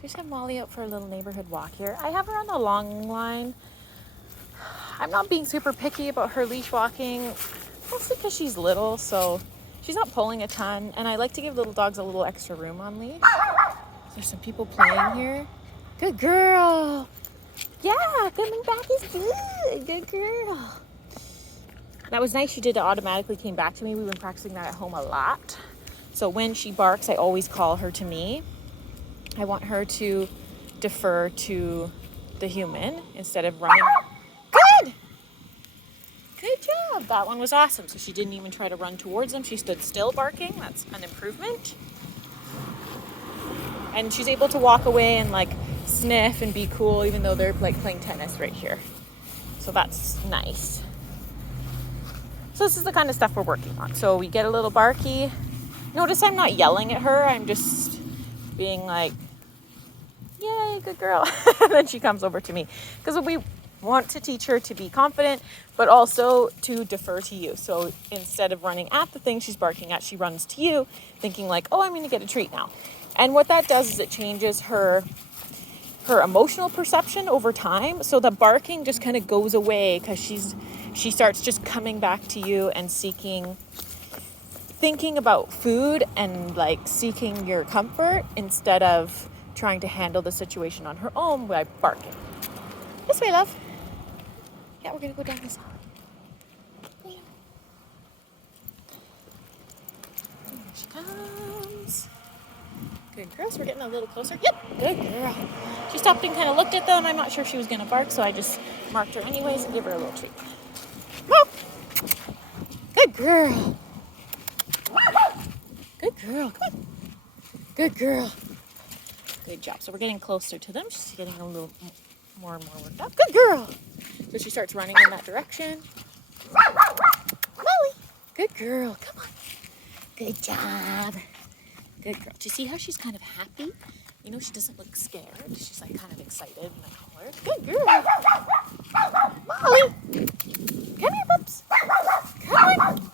we just have Molly out for a little neighborhood walk here. I have her on the long line. I'm not being super picky about her leash walking, mostly because she's little, so she's not pulling a ton, and I like to give little dogs a little extra room on leash. There's some people playing here. Good girl. Yeah, coming back is good. Good girl. That was nice. She did it automatically came back to me. We've been practicing that at home a lot. So when she barks, I always call her to me. I want her to defer to the human instead of running. Good! Good job. That one was awesome. So she didn't even try to run towards them. She stood still barking. That's an improvement. And she's able to walk away and like sniff and be cool even though they're like playing tennis right here. So that's nice. So this is the kind of stuff we're working on. So we get a little barky. Notice I'm not yelling at her. I'm just being like, yay, good girl. And then she comes over to me. Because we want to teach her to be confident, but also to defer to you. So instead of running at the thing she's barking at, she runs to you, thinking like, oh, I'm going to get a treat now. And what that does is it changes her emotional perception over time. So the barking just kind of goes away because she starts just coming back to you and thinking about food and like seeking your comfort instead of trying to handle the situation on her own by barking. This way, love. Yeah, we're gonna go down this hall. Here she comes. Good girl. So we're getting a little closer. Yep, good girl. She stopped and kind of looked at them. I'm not sure if she was gonna bark, so I just marked her anyways and give her a little treat. Whoa. Good girl. Good girl. Come on. Good girl. Good job. So we're getting closer to them. She's getting a little more and more worked up. Good girl. So she starts running in that direction. Molly. Good girl. Come on. Good job. Good girl. Do you see how she's kind of happy? You know, she doesn't look scared. She's like kind of excited when I call her. Good girl. Molly. Come here, pups. Come on.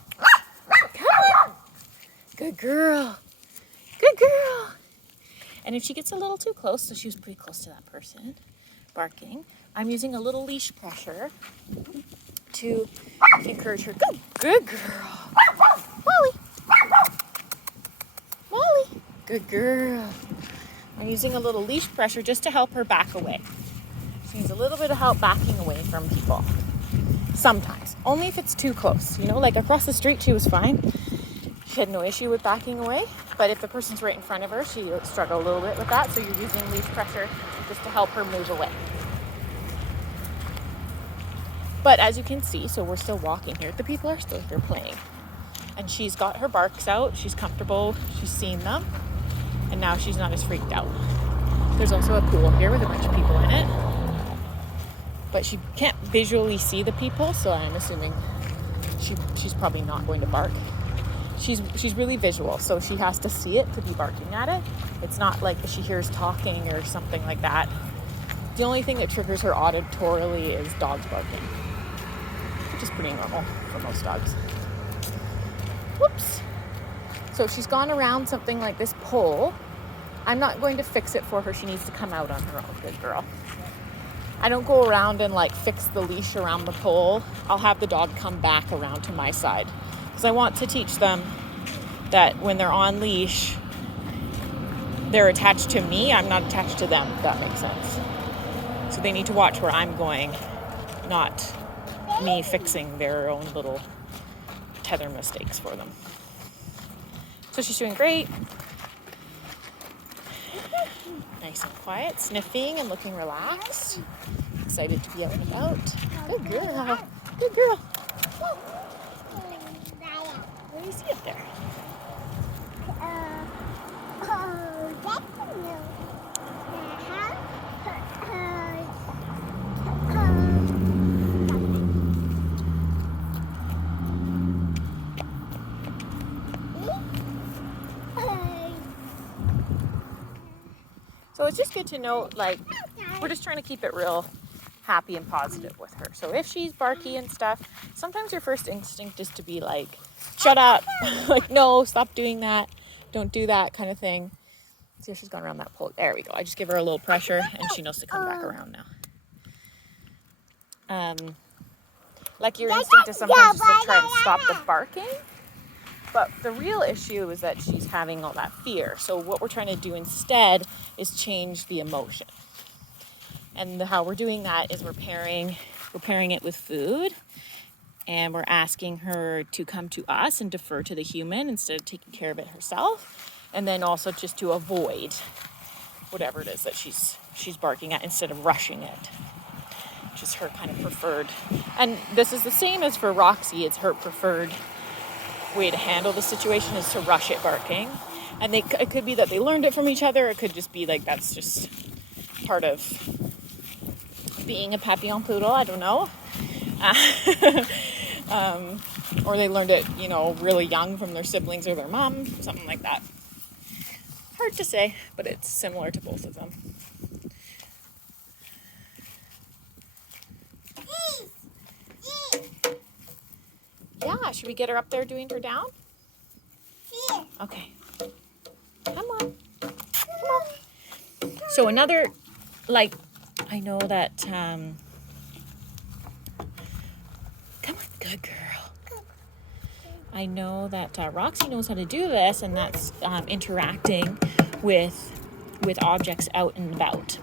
Come on. Good girl. Good girl. And if she gets a little too close, so she was pretty close to that person barking, I'm using a little leash pressure to encourage her. Good girl. Molly. Molly. Good girl. I'm using a little leash pressure just to help her back away. She needs a little bit of help backing away from people. Sometimes. Only if it's too close. You know, like across the street, she was fine. She had no issue with backing away. But if the person's right in front of her, she would struggle a little bit with that. So you're using leash pressure just to help her move away. But as you can see, so we're still walking here. The people are still here playing. And she's got her barks out. She's comfortable. She's seen them. And now she's not as freaked out. There's also a pool here with a bunch of people in it. But she can't visually see the people, so I'm assuming she's probably not going to bark. She's really visual, so she has to see it to be barking at it. It's not like she hears talking or something like that. The only thing that triggers her auditorily is dogs barking, which is pretty normal for most dogs. Whoops. So she's gone around something like this pole. I'm not going to fix it for her. She needs to come out on her own. Good girl. I don't go around and like fix the leash around the pole. I'll have the dog come back around to my side because I want to teach them that when they're on leash, they're attached to me. I'm not attached to them, if that makes sense. So they need to watch where I'm going, not me fixing their own little tether mistakes for them. So she's doing great. Nice and quiet, sniffing and looking relaxed. Excited to be out and about. Good girl. Good girl. What do you see up there? So it's just good to know, like, we're just trying to keep it real happy and positive with her. So if she's barky and stuff, sometimes your first instinct is to be like, shut up, like, no, stop doing that, don't do that kind of thing. See if she's gone around that pole. There we go. I just give her a little pressure and she knows to come back around now. Like your instinct is sometimes just to try and stop the barking. But the real issue is that she's having all that fear. So what we're trying to do instead is change the emotion. And how we're doing that is we're pairing it with food. And we're asking her to come to us and defer to the human instead of taking care of it herself. And then also just to avoid whatever it is that she's barking at instead of rushing it. Which is her kind of preferred. And this is the same as for Roxy. It's her preferred way to handle the situation is to rush it barking. And it could be that they learned it from each other. It could just be like that's just part of being a papillon poodle. I don't know. Or they learned it, really young from their siblings or their mom, something like that. Hard to say, but it's similar to both of them. Yeah, should we get her up there doing her down? Yeah. Okay. Come on. Come on. So another, I know that, come on, good girl. I know that Roxy knows how to do this, and that's interacting with objects out and about.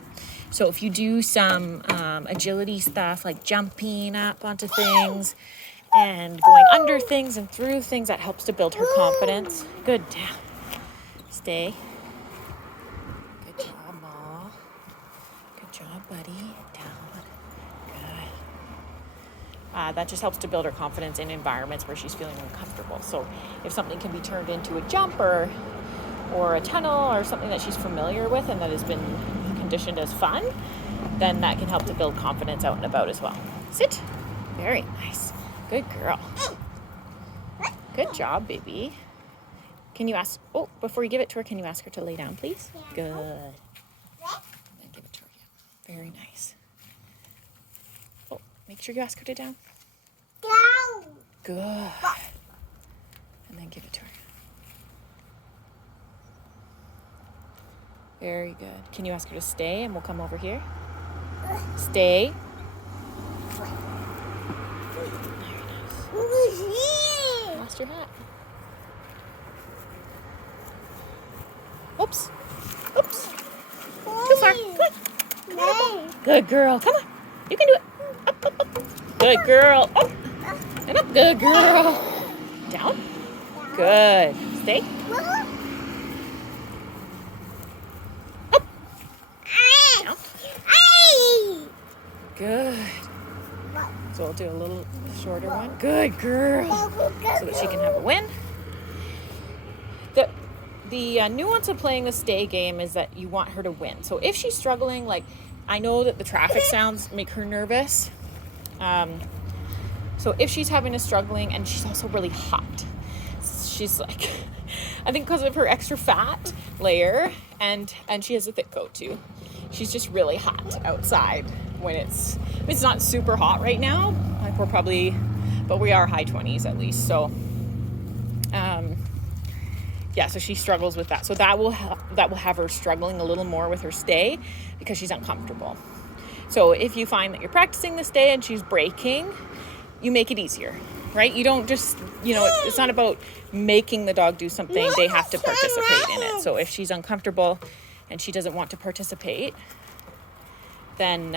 So if you do some agility stuff, like jumping up onto things and going under things and through things, that helps to build her confidence. Good, down. Stay. Good job, Ma. Good job, buddy. Down. Good. That just helps to build her confidence in environments where she's feeling uncomfortable. So if something can be turned into a jump or a tunnel or something that she's familiar with and that has been conditioned as fun, then that can help to build confidence out and about as well. Sit. Very nice. Good girl. Good job, baby. Can you ask, before you give it to her, can you ask her to lay down, please? Good. And then give it to her. Yeah. Very nice. Oh, make sure you ask her to down. Down. Good. And then give it to her. Very good. Can you ask her to stay and we'll come over here? Stay. Lost your hat. Oops. Oops. Too far. Come on. Good girl. Come on. You can do it. Up, up, up. Good girl. Up. And up. Good girl. Down. Good. Stay. Up. Down. Good. So we'll do a little shorter one. Good girl. So that she can have a win. The nuance of playing the stay game is that you want her to win. So if she's struggling, I know that the traffic sounds make her nervous. So if she's having a struggling, and she's also really hot. She's I think because of her extra fat layer, and she has a thick coat too. She's just really hot outside when it's not super hot right now. But we are high 20s at least. So, so she struggles with that. So that will have her struggling a little more with her stay because she's uncomfortable. So if you find that you're practicing the stay and she's breaking, you make it easier, right? You don't just, it's not about making the dog do something. They have to participate in it. So if she's uncomfortable and she doesn't want to participate, then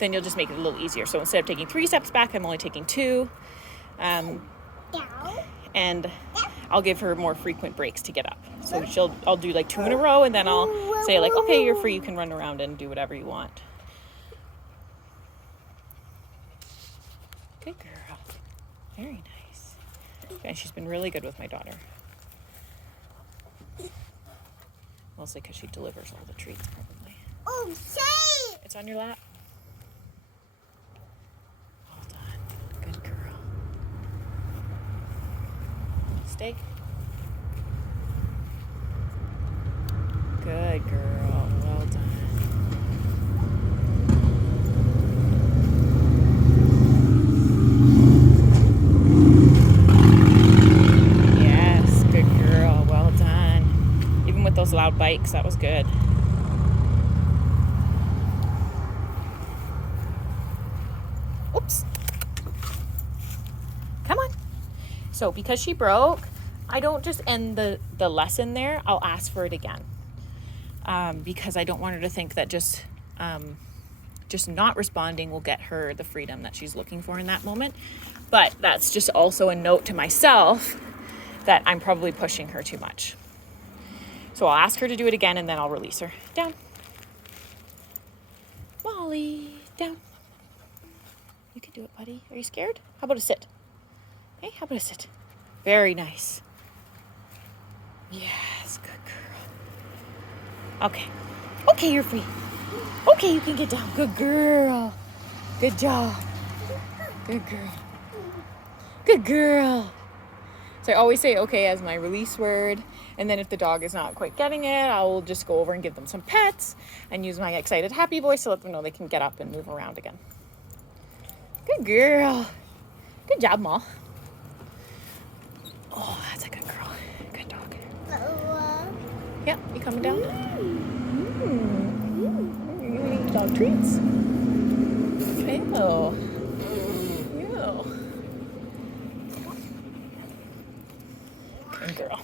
you'll just make it a little easier. So instead of taking 3 steps back, I'm only taking 2. And I'll give her more frequent breaks to get up. So I'll do 2 in a row, and then I'll say okay, you're free. You can run around and do whatever you want. Good girl. Very nice. And she's been really good with my daughter. Mostly because she delivers all the treats, probably. Oh, say! It's on your lap. Well done. Good girl. Stay. Good girl. Well done. Yes, good girl. Well done. Even with those loud bite because that was good. Oops. Come on. So because she broke, I don't just end the lesson there. I'll ask for it again. Because I don't want her to think that just not responding will get her the freedom that she's looking for in that moment. But that's just also a note to myself that I'm probably pushing her too much. So I'll ask her to do it again and then I'll release her. Down. Molly, down. You can do it, buddy. Are you scared? How about a sit? Hey, how about a sit? Very nice. Yes, good girl. Okay. Okay, you're free. Okay, you can get down. Good girl. Good job. Good girl. Good girl. So I always say okay as my release word. And then if the dog is not quite getting it, I'll just go over and give them some pets and use my excited, happy voice to let them know they can get up and move around again. Good girl. Good job, Ma. Oh, that's a good girl. Good dog. Yeah, you coming down? You eat dog treats? Ew. Ew. Good girl.